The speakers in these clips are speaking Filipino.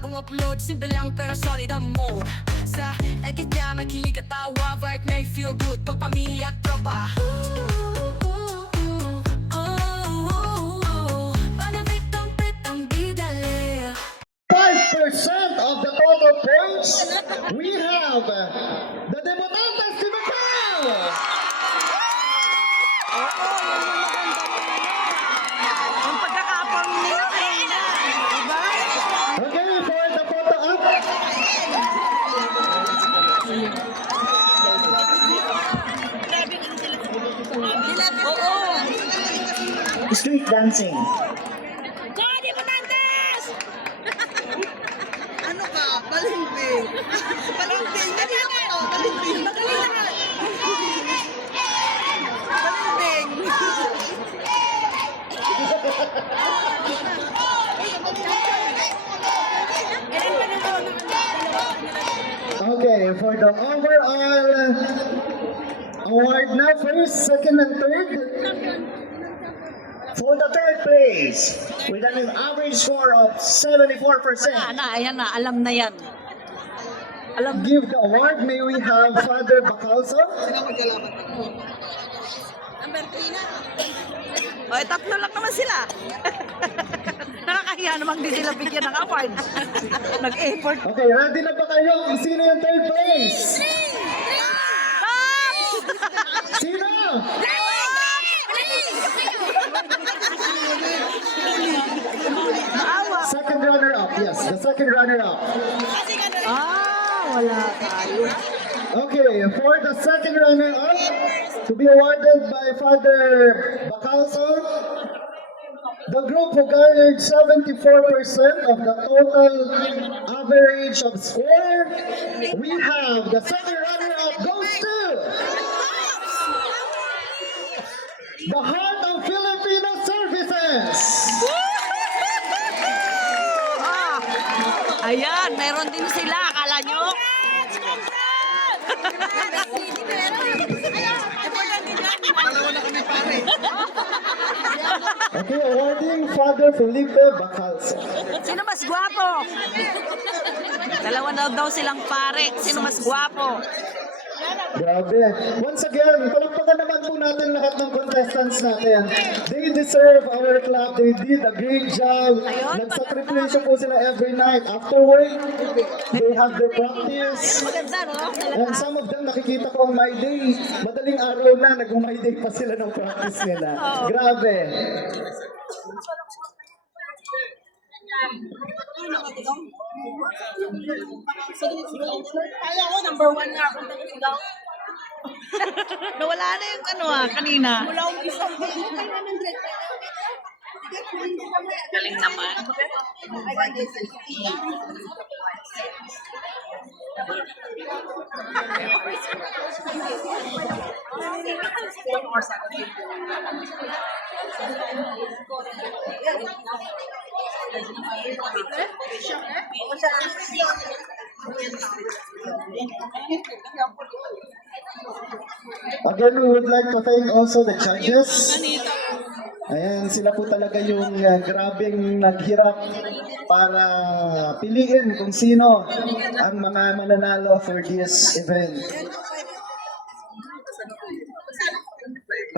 bagong upload, simple lang pero solid ang mode. Sa edit niya makilig at tawa, vibe may feel good pag pamilya at tropa. Panabit-ang bidali. 5% of the total points, we have the Debutantes de Macau! Ang pagkakapang nila kanina, diba? Okay, for the photo up. Oo. Street dancing. Go, Debutantes! Ano ka? Balimbing. Balimbing. Kanina ka to. Balimbing. Magaling na. Balimbing. Okay, for the overall award na, first, second, and third. For the third place, with an average score of 74%. Ayan na. Alam na yan. Alam na. Give the award, may we have Father Bacalso. O, tatlo lang naman sila. Nakakahiya namang di sila bigyan ng award. Nag-effort. Okay, ready na ba kayo? Sino yung third place? Sino? Maawa. Second runner-up, yes, the second runner-up. Wala tayo. Okay, for the second runner-up, to be awarded by Father Bacalso, the group who garnered 74% of the total average of score, we have the second runner-up goes to the Heart of Filipino Services. Ayan, meron din sila. Akala nyo? Okay, awarding Father Felipe Bacalso. Sino mas gwapo? Dalawa na daw silang pare. Sino mas gwapo? Grabe. Once again, palagpakan naman po natin lahat ng contestants natin. They deserve our clap. They did a great job. Nagsakripisyo po sila every night. After work, they have their practice. Maganda, no? And some of them, nakikita ko ang My Day. Madaling araw na, nag-My Day pa sila ng practice nila. Grabe. Kaya ko, number 1 nga akong tagasigaw. Nawala na yung kanina. Wala akong isang galing naman. Again, we would like to thank also the judges. Ayan, sila po talaga yung grabing naghirap para piliin kung sino ang mga mananalo for this event.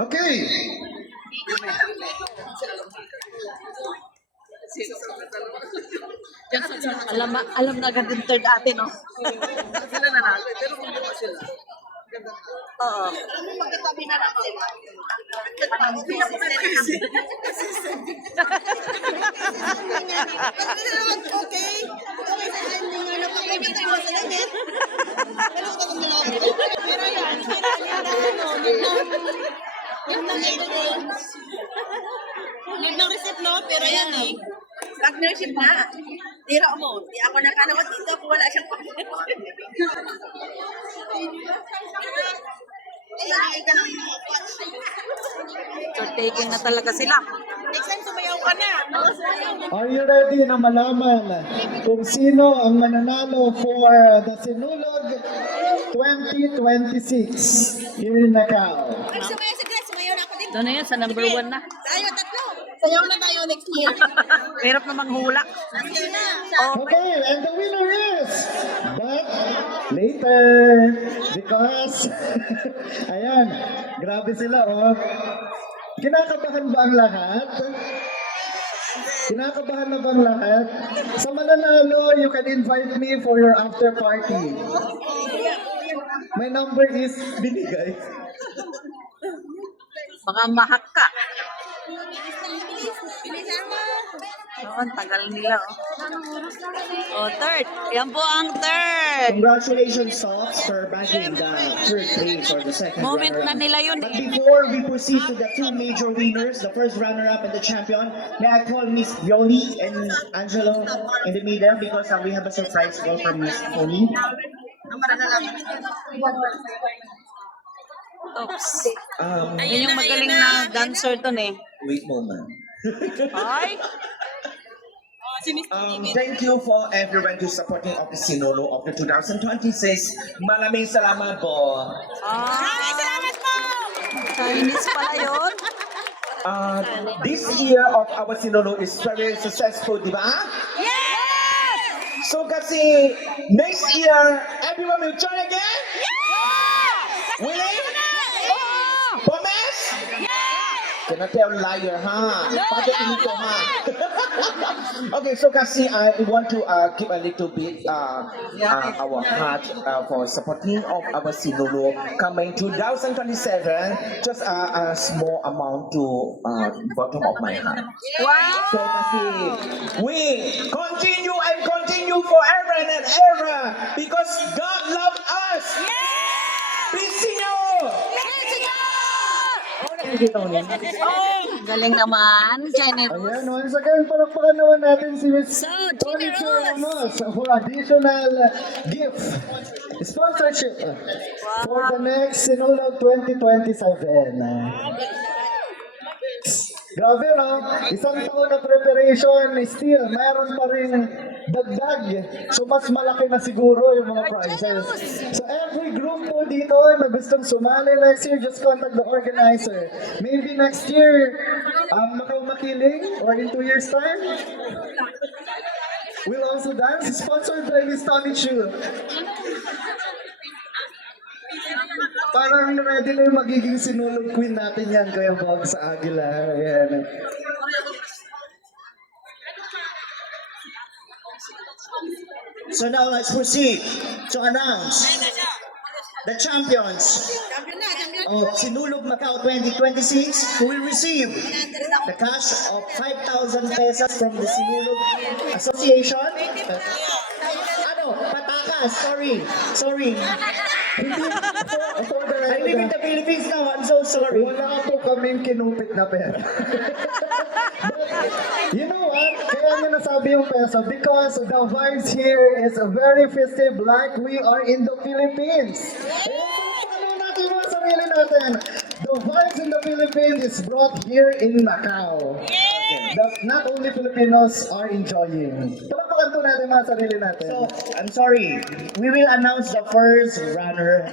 Okay. Alam na agad yung third ate, no? Sila nanalo, pero kung ba sila? Oo. Magkatabi na lang sila. Okay. Okay sa ending na napakibigay mo sa langit. Pero ito kung dalawa. Pero yan, sila niya na yung lead ng receipt, no? Pero yan eh. Partnership na. Tira mo. Di ako nakanawat dito kung wala siyang partnership. So, taking na talaga sila. Next time sumayaw ka na. Are you ready na malaman kung sino ang mananalo for the Sinulog 2026 here in Macau? Pag sumayaw sa dress, sumayaw na ako din. Doon na yan, sa number 1 na. Tayo, tatlo. Sayaw na tayo next year. Hirap na manghula. Sige na. Okay, and the winner is, but later, because, ayan, grabe sila, oh. Kinakabahan ba ang lahat? Kinakabahan na bang lahat? Sa mananalo, you can invite me for your after party. My number is binigay. Baka mahak ka. Bilisan mo. Oo, ang tagal nila. Oh, third. Yan po ang third. Congratulations, Sox, for bagging the third place or the second Moment na runner-up. nila yun. But before we proceed to the two major winners, the first runner-up and the champion, may I call Miss Yoli and Angelo in the middle because we have a surprise call from Miss Tony. Oops. Um, Yun yung magaling na dancer to eh. wait moment. Ay, Thank you for everyone to supporting of the Sinolo of the 2026. Maraming salamat po. Maraming salamat po! Chinese pala yun. This year of our Sinolo is very successful, di ba? Yes! So kasi next year, everyone will join again? Willing? Promise? Cannot tell liar, ha? Pati inito, ha? Okay, so kasi I want to keep a little bit our heart for supporting of our Sinolo coming 2027. Just a small amount to bottom of my heart. Wow! So kasi we continue and continue forever and ever because God loved us. Please sing Oh, galing naman. Generous. Ayan, once again, palakpakan naman natin si Miss Tony Ramos for additional gift, sponsorship for the next Sinulog 2027. Grabe, no? Isang taon na preparation, still, mayroon pa rin dagdag. So, mas malaki na siguro yung mga prizes. So, every group po dito na gustong sumali next year, just contact the organizer. Maybe next year, Macau Makiling, or in 2 years' time, we'll also dance, sponsored by Miss Tony Chu. Parang ready na yung magiging sinulog queen natin yan, Kuya Bob, sa Aguila. Ayan. So now let's proceed to announce the champions of Sinulog Macau 2026 who will receive the cash of 5,000 pesos from the Sinulog Association. Patakas, sorry. I live in the Philippines now, I'm so sorry. Wala po kaming kinupit na pera. But, you know what? Kaya nga nasabi yung peso because the vibes here is very festive like we are in the Philippines. Paano natin yung sarili natin? The vibes in the Philippines is brought here in Macau. Not only Filipinos are enjoying. Palakpakan po natin mga sarili natin. So, I'm sorry, we will announce the first runner.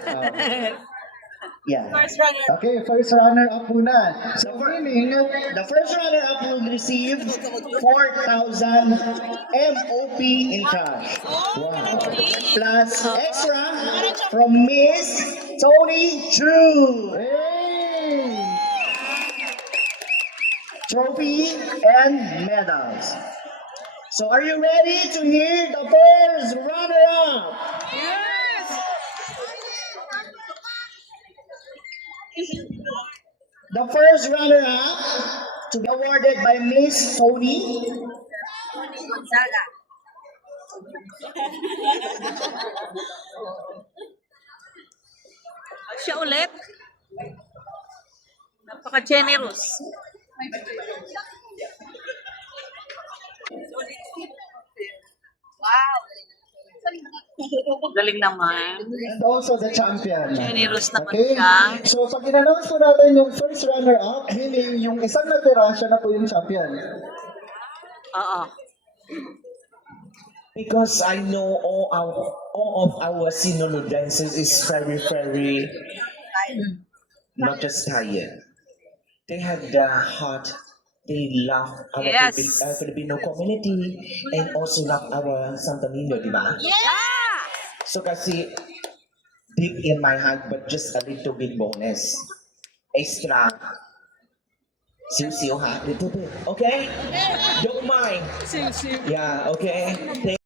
Okay, first runner-up muna. So, meaning, The first runner-up will receive 4,000 MOP in cash. wow. Plus extra from Miss Tony Chu. Hey! Trophy and medals. So are you ready to hear the first runner-up? The first runner-up to be awarded by Miss Tony. Siya ulit. Napaka-generous. Galing naman. And also the champion. Generous naman Okay? siya. So, pag in-announce po natin yung first runner-up, meaning yung isang natira, siya na po yung champion. Oo. Because I know all of our Sinolo dancers is very not just tired. They have the heart they love our Yes. Filipino community and also love our Santo Niño, di ba? Yeah! So kasi deep in my heart, but just a little bit bonus. Extra. Siw-siw ha, little bit. Okay? Don't mind. Siw-siw. Yeah, okay?